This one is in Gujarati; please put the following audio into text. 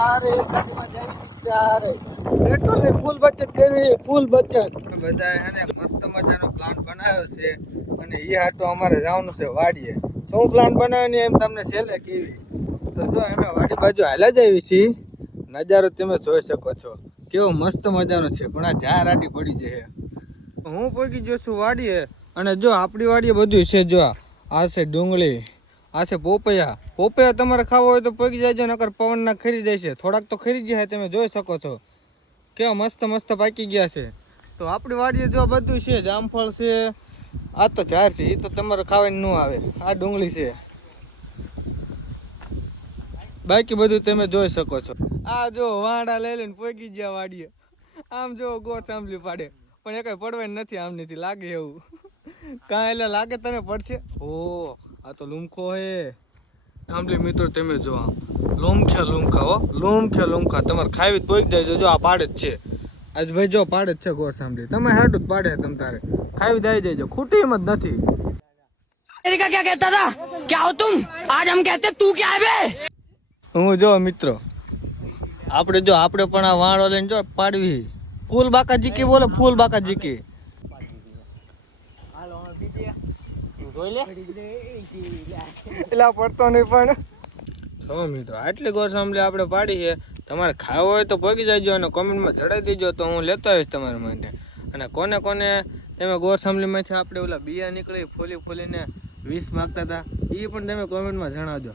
ચારે ગાડીમાં જઈ ચારે પેટ્રોલની ફૂલ બચત કરવી, ફૂલ બચત. બધાએ હે મસ્ત મજાનો પ્લાન બનાવ્યો છે અને એ હાટો અમારે જવાનું છે વાડીએ. શું પ્લાન બનાવ્યો ને એમ તમને છેલ્લે કેવી. તો જો અમે વાડી બાજુ હાલ્યા જ આવી છીએ. નજારો તમે જોઈ શકો છો કેવો મસ્ત મજાનો છે, પણ આ ઝાર આડી પડી જાય. હું પહોંચી ગયો છું વાડીએ અને જો આપણી વાડીએ બધું છે. જો આ છે ડુંગળી, આ છે પોપૈયા. પોપૈયા તમારે ખાવા હોય તો પગી જાય, નકર પવનના ખરી જાય છે. થોડાક તો ખરી જાય, તમે જોઈ શકો છો કેવા મસ્ત મસ્ત પાકી ગયા છે. તો આપણી વાડીએ જો બધું છે, જામફળ છે, આ તો ઝાર છે, એ તો તમારે ખાવાની ન આવે. આ ડુંગળી છે, બાકી બધું તમે જોઈ શકો છો. આ જો વાંડા લઈ લઈને પગી ગયા વાડીએ. આમ જો ગોળ સાંભળી પાડે, પણ એ કઈ પડવાની નથી આમનીથી લાગે એવું. કાં એટલે લાગે તને પડશે. ઓ આ તો લૂમખો હે આંબલી. મિત્રો તમે જો લૂમખા હો, લૂમખા તમારે ખાવી પોઈક જાય. જો આ પાડે જ છે આજ ભાઈ, જો પાડે જ છે ગોળ સાંભળી. તમે હાટું જ પાડે તમ તારે ખાવી દઈ દેજો, ખૂટી એમ જ નથી. क्या कहता था, क्या हो तुम, आज हम कहते तू क्या है बे. હું જો મિત્રો આપણે પણ આ વાણો લઈને જો પાડવી. ફૂલ બાકા જીકી બોલે, ફૂલ બાકા જીકી. એલા પડતો નહીં પણ. જો મિત્રો આટલી ગોળ સાંભળી આપણે પાડી છે. તમારે ખાવો હોય તો પગી જાયજો અને કોમેન્ટમાં જણાવી દેજો, તો હું લેતો આવીશ તમારા માટે. અને કોને કોને તમે ગોળ સાંભળીમાંથી આપણે ઓલા બિયા નીકળી ફૂલીને 20 માગતા હતા, એ પણ તમે કોમેન્ટમાં જણાવજો.